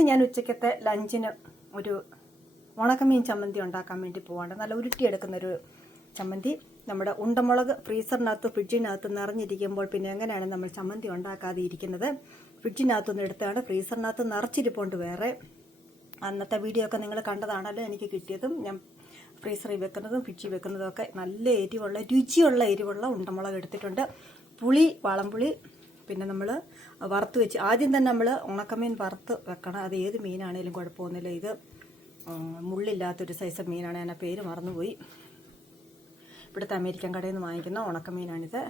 ഇന്ന് ഞാൻ ഉച്ചക്കത്തെ ലഞ്ചിന് ഒരു ഉണക്കമീൻ ചമ്മന്തി ഉണ്ടാക്കാൻ വേണ്ടി പോവാണ്ട് നല്ല ഉരുട്ടിയെടുക്കുന്ന ഒരു ചമ്മന്തി. നമ്മുടെ ഉണ്ടമുളക് ഫ്രീസറിനകത്ത് ഫ്രിഡ്ജിനകത്ത് നിറഞ്ഞിരിക്കുമ്പോൾ പിന്നെ എങ്ങനെയാണ് നമ്മൾ ചമ്മന്തി ഉണ്ടാക്കാതെ ഇരിക്കുന്നത് ഫ്രിഡ്ജിനകത്തുനിന്ന് എടുത്താണ്. ഫ്രീസറിനകത്ത് നിറച്ചിരിപ്പുണ്ട് വേറെ. അന്നത്തെ വീഡിയോ ഒക്കെ നിങ്ങൾ കണ്ടതാണല്ലോ എനിക്ക് കിട്ടിയതും. ഞാൻ ഫ്രീസറിൽ വെക്കുന്നതും ഫ്രിഡ്ജിൽ വെക്കുന്നതും ഒക്കെ നല്ല എരിവുള്ള രുചിയുള്ള എരിവുള്ള ഉണ്ടമുളക് എടുത്തിട്ടുണ്ട്. പുളി വളംപുളി പിന്നെ നമ്മൾ വറുത്ത് വെച്ച്. ആദ്യം തന്നെ നമ്മൾ ഉണക്കമീൻ വറുത്ത് വെക്കണം. അത് ഏത് മീനാണേലും കുഴപ്പമൊന്നുമില്ല. ഇത് മുള്ളില്ലാത്തൊരു സൈസ് മീനാണ്. ഞാൻ പേര് മറന്നുപോയി. ഇവിടുത്തെ അമേരിക്കൻ കടയിൽ നിന്ന് വാങ്ങിക്കുന്ന ഉണക്കമീനാണിത്.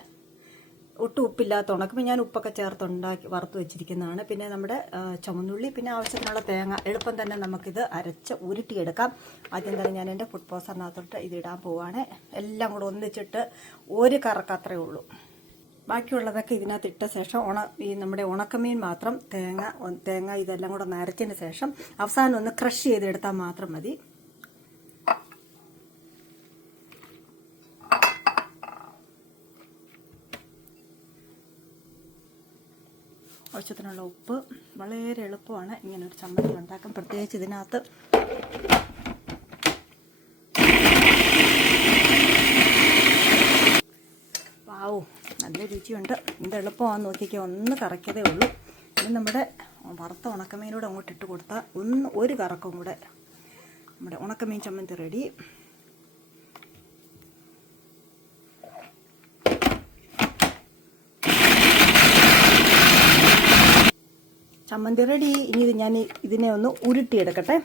ഒട്ടും ഉപ്പില്ലാത്ത ഉണക്കമീൻ. ഞാൻ ഉപ്പൊക്കെ ചേർത്ത് ഉണ്ടാക്കി വറുത്ത് വെച്ചിരിക്കുന്നതാണ്. പിന്നെ നമ്മുടെ ചുമന്നുള്ളി പിന്നെ ആവശ്യത്തിനുള്ള തേങ്ങ. എളുപ്പം തന്നെ നമുക്കിത് അരച്ച് ഉരുട്ടിയെടുക്കാം. ആദ്യം തന്നെ ഞാൻ എന്റെ ഫുഡ് പോസറിനകത്തോട്ട് ഇതിടാൻ പോവുകയാണ് എല്ലാം കൂടെ ഒന്നിച്ചിട്ട് ഒരു കറക്കത്രേ ഉള്ളൂ. ബാക്കിയുള്ളതൊക്കെ ഇതിനകത്ത് ഇട്ട ശേഷം ഉണ ഈ നമ്മുടെ ഉണക്കമീൻ മാത്രം തേങ്ങ തേങ്ങ ഇതെല്ലാം കൂടെ നരച്ചതിന് ശേഷം അവസാനം ഒന്ന് ക്രഷ് ചെയ്തെടുത്താൽ മാത്രം മതി. ആവശ്യത്തിനുള്ള ഉപ്പ് വളരെ എളുപ്പമാണ്. ഇങ്ങനെ ഒരു ചമ്മന്തി ഉണ്ടാക്കാൻ പ്രത്യേകിച്ച് ഇതിനകത്ത് വാവും. നല്ല രുചിയുണ്ട്. ഇത് എളുപ്പമാണെന്ന് നോക്കിയൊക്കെ ഒന്ന് കറക്കിയതേ ഉള്ളൂ. ഇനി നമ്മുടെ വറുത്ത ഉണക്കമീനോട് അങ്ങോട്ട് ഇട്ട് കൊടുത്താൽ ഒന്ന് ഒരു കറക്കും കൂടെ. നമ്മുടെ ഉണക്കമീൻ ചമ്മന്തി റെഡി. ചമ്മന്തി റെഡി. ഇനി ഇത് ഞാൻ ഇതിനെ ഒന്ന് ഉരുട്ടിയെടുക്കട്ടെ.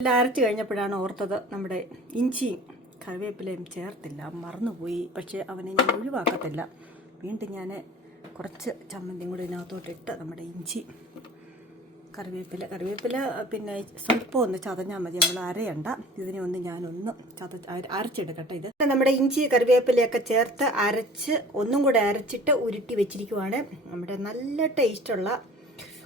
എല്ലാം അരച്ച് കഴിഞ്ഞപ്പോഴാണ് ഓർത്തത് നമ്മുടെ ഇഞ്ചിയും കറിവേപ്പിലയും ചേർത്തില്ല. മറന്നുപോയി. പക്ഷേ അവനെ ഞാൻ ഒഴിവാക്കത്തില്ല. വീണ്ടും ഞാൻ കുറച്ച് ചമ്മന്തിയും കൂടി ഇതിനകത്തോട്ടിട്ട് നമ്മുടെ ഇഞ്ചി കറിവേപ്പില കറിവേപ്പില പിന്നെ സ്വല്പം ഒന്ന് ചതഞ്ഞാൽ മതി. നമ്മൾ അരയണ്ട. ഇതിനെ ഒന്ന് ഞാനൊന്ന് ചത അര- അരച്ചെടുക്കട്ടെ ഇത്. നമ്മുടെ ഇഞ്ചി കറിവേപ്പിലയൊക്കെ ചേർത്ത് അരച്ച് ഒന്നും കൂടെ അരച്ചിട്ട് ഉരുട്ടി വെച്ചിരിക്കുവാണ്. നമ്മുടെ നല്ല ടേസ്റ്റുള്ള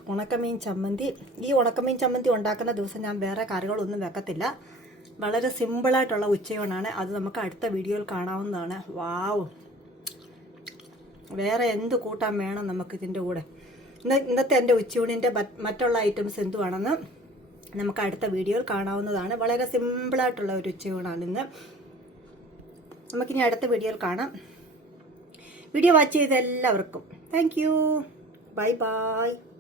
ഉണക്കമീൻ ചമ്മന്തി. ഈ ഉണക്കമീൻ ചമ്മന്തി ഉണ്ടാക്കുന്ന ദിവസം ഞാൻ വേറെ കറികളൊന്നും വെക്കത്തില്ല. വളരെ സിമ്പിളായിട്ടുള്ള ഉച്ചയൂണാണ് അത് നമുക്ക് അടുത്ത വീഡിയോയിൽ കാണാവുന്നതാണ്. വാവ് വേറെ എന്ത് കൂട്ടാൻ വേണം നമുക്ക് ഇതിന്റെ കൂടെ? ഇന്ന് ഇന്നത്തെ എന്റെ ഉച്ചയൂണിന്റെ മറ്റുള്ള ഐറ്റംസ് എന്തുവാണെന്ന് നമുക്ക് അടുത്ത വീഡിയോയിൽ കാണാവുന്നതാണ്. വളരെ സിമ്പിളായിട്ടുള്ള ഒരു ഉച്ചയൂണാണ് ഇന്ന്. നമുക്കിനി അടുത്ത വീഡിയോയിൽ കാണാം. വീഡിയോ വാച്ച് ചെയ്ത എല്ലാവർക്കും. Thank you bye bye